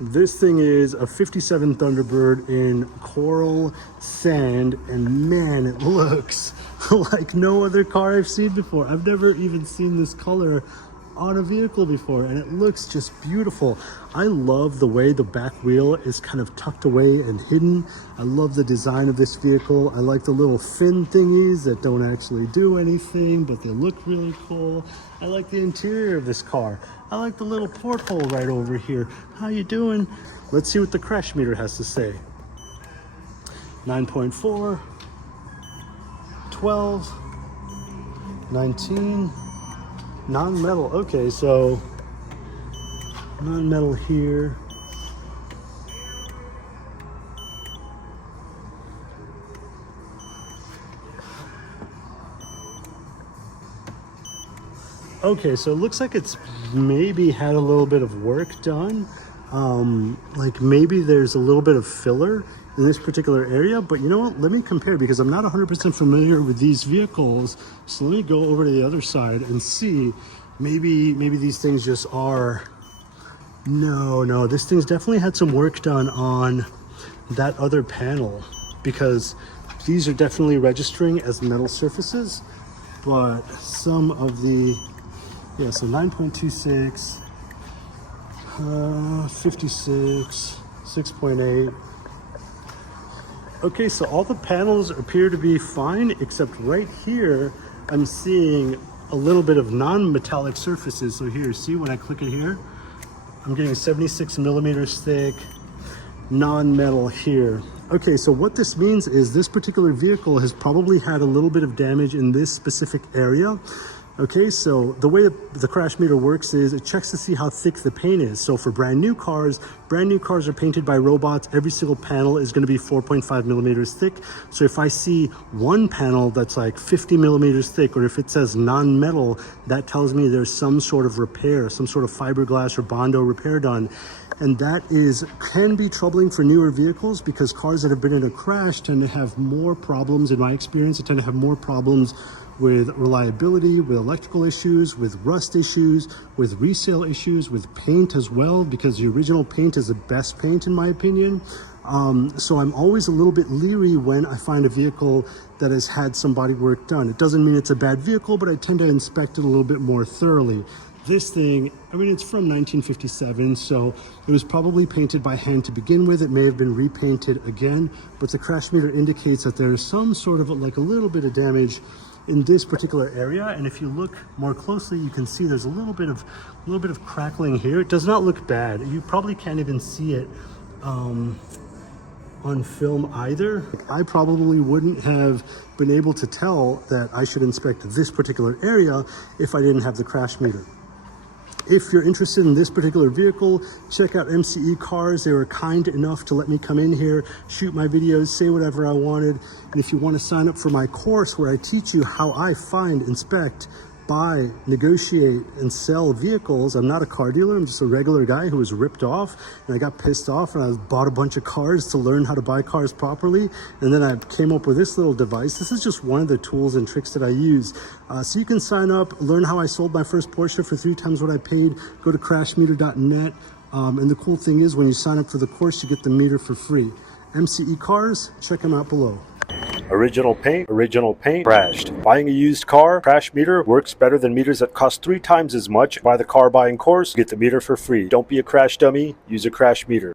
This thing is a 57 Thunderbird in coral sand, and man, it looks like no other car I've seen before. I've never even seen this color on a vehicle before, and it looks just beautiful. I love the way the back wheel is kind of tucked away and hidden. I love the design of this vehicle. I like the little fin thingies that don't actually do anything, but they look really cool. I like the interior of this car. I like the little porthole right over here. How you doing? Let's see what the crash meter has to say. 9.4, 12, 19, non-metal. Okay, so non-metal here. Okay, so it looks like it's maybe had a little bit of work done. Like maybe there's a little bit of filler in this particular area, but you know what? Let me compare, because I'm not 100% familiar with these vehicles. So let me go over to the other side and see. Maybe these things just are. No, this thing's definitely had some work done on that other panel, because these are definitely registering as metal surfaces, but some of the, yeah, so 9.26, 56, 6.8. Okay, so all the panels appear to be fine, except right here, I'm seeing a little bit of non-metallic surfaces. So here, see when I click it here, I'm getting 76 millimeters thick, non-metal here. Okay, so what this means is this particular vehicle has probably had a little bit of damage in this specific area. Okay, so the way the crash meter works is it checks to see how thick the paint is. So for brand new cars are painted by robots. Every single panel is going to be 4.5 millimeters thick. So if I see one panel that's like 50 millimeters thick, or if it says non-metal, that tells me there's some sort of repair, some sort of fiberglass or Bondo repair done. And that can be troubling for newer vehicles, because cars that have been in a crash tend to have more problems. In my experience, they tend to have more problems with reliability, with electrical issues, with rust issues, with resale issues, with paint as well, because the original paint is the best paint in my opinion. So I'm always a little bit leery when I find a vehicle that has had some body work done. It doesn't mean it's a bad vehicle, but I tend to inspect it a little bit more thoroughly. This thing, I mean, it's from 1957, so it was probably painted by hand to begin with. It may have been repainted again, but the crash meter indicates that there's some sort of like a little bit of damage in this particular area. And if you look more closely, you can see there's a little bit of crackling here. It does not look bad. You probably can't even see it on film either. I probably wouldn't have been able to tell that I should inspect this particular area if I didn't have the crash meter. If you're interested in this particular vehicle, check out MCE Cars. They were kind enough to let me come in here, shoot my videos, say whatever I wanted. And if you want to sign up for my course where I teach you how I find, inspect, buy, negotiate, and sell vehicles. I'm not a car dealer. I'm just a regular guy who was ripped off, and I got pissed off, and I bought a bunch of cars to learn how to buy cars properly. And then I came up with this little device. This is just one of the tools and tricks that I use. So you can sign up, learn how I sold my first Porsche for 3 times what I paid. Go to crashmeter.net. And the cool thing is, when you sign up for the course, you get the meter for free. MCE Cars, check them out below. Original paint, crashed. Buying a used car, crash meter works better than meters that cost 3 times as much. Buy the car buying course, get the meter for free. Don't be a crash dummy, use a crash meter.